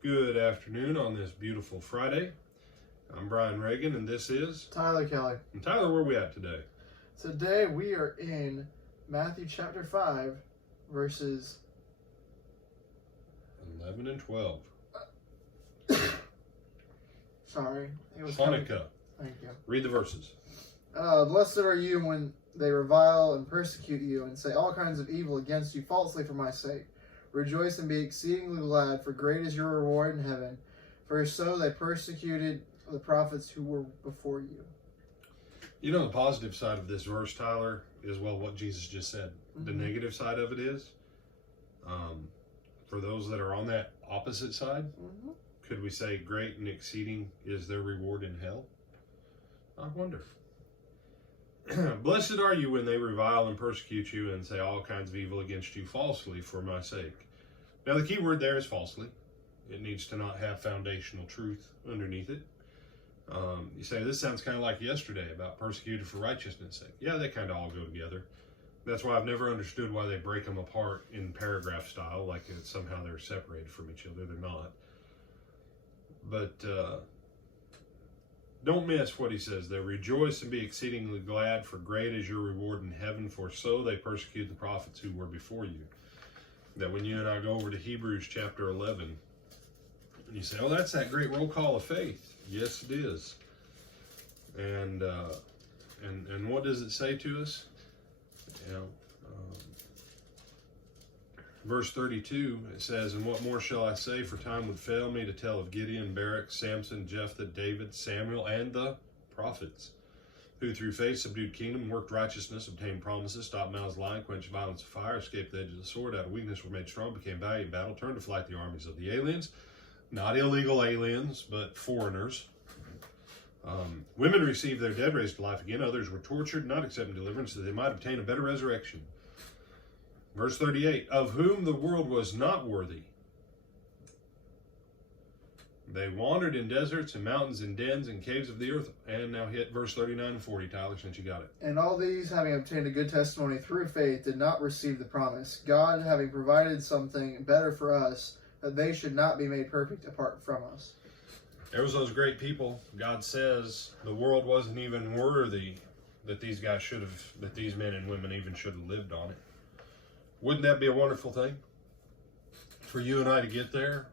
Good afternoon on this beautiful Friday. I'm Brian Reagan, and this is Tyler Kelly. And Tyler, where are we at today? Today we are in Matthew chapter 5, verses 11 and 12. Sorry. It was Hanukkah. Thank you. Read the verses. Blessed are you when they revile and persecute you and say all kinds of evil against you falsely for my sake. Rejoice and be exceedingly glad, for great is your reward in heaven. For so they persecuted the prophets who were before you. You know, the positive side of this verse, Tyler, is, well, what Jesus just said. Mm-hmm. The negative side of it is, for those that are on that opposite side, could we say great and exceeding is their reward in hell? I wonder. Blessed are you when they revile and persecute you and say all kinds of evil against you falsely for my sake. Now, the key word there is falsely. It needs to not have foundational truth underneath it. You say, this sounds kind of like yesterday about persecuted for righteousness' sake. Yeah, they kind of all go together. That's why I've never understood why they break them apart in paragraph style, like somehow they're separated from each other. They're not. But don't miss what he says there. Rejoice and be exceedingly glad, for great is your reward in heaven, for so they persecuted the prophets who were before you. That when you and I go over to Hebrews chapter 11, and you say, oh, that's that great roll call of faith. Yes, it is. And what does it say to us? You know, verse 32, it says, and what more shall I say, for time would fail me to tell of Gideon, Barak, Samson, Jephthah, David, Samuel, and the prophets, who through faith subdued kingdom, worked righteousness, obtained promises, stopped mouths lying, quenched violence of fire, escaped the edge of the sword, out of weakness were made strong, became valiant in battle, turned to flight the armies of the aliens, not illegal aliens, but foreigners. Women received their dead raised to life again. Others were tortured, not accepting deliverance, that they might obtain a better resurrection. Verse 38, of whom the world was not worthy. They wandered in deserts and mountains and dens and caves of the earth. And now hit verse 39 and 40, Tyler, since you got it. And all these, having obtained a good testimony through faith, did not receive the promise. God having provided something better for us, that they should not be made perfect apart from us. There was those great people. God says the world wasn't even worthy that these guys should have, that these men and women even should have lived on it. Wouldn't that be a wonderful thing? For you and I to get there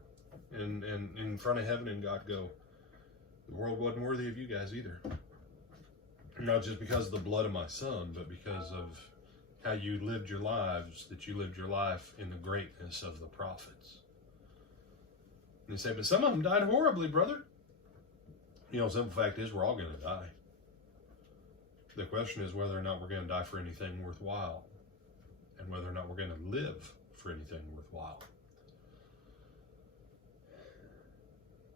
and in front of heaven and God go, the world wasn't worthy of you guys either. Not just because of the blood of my son, but because of how you lived your lives, that you lived your life in the greatness of the prophets. And you say, but some of them died horribly, brother. You know, the simple fact is we're all going to die. The question is whether or not we're going to die for anything worthwhile, and whether or not we're going to live for anything worthwhile.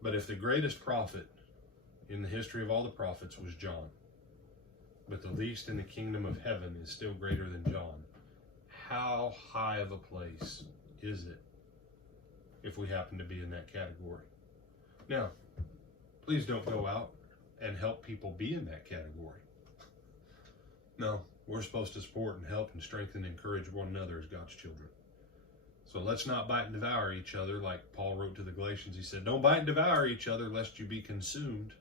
But if the greatest prophet in the history of all the prophets was John, but the least in the kingdom of heaven is still greater than John, how high of a place is it if we happen to be in that category? Now, please don't go out and help people be in that category. No, we're supposed to support and help and strengthen and encourage one another as God's children. So let's not bite and devour each other, like Paul wrote to the Galatians. He said, don't bite and devour each other lest you be consumed.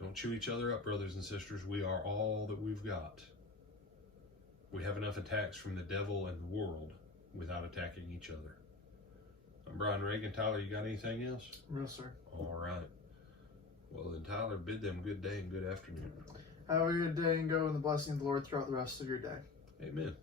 Don't chew each other up, brothers and sisters. We are all that we've got. We have enough attacks from the devil and the world without attacking each other. I'm Brian Reagan. Tyler, you got anything else? No, sir. All right. Well, then, Tyler, bid them good day and good afternoon. Have a good day and go in the blessing of the Lord throughout the rest of your day. Amen.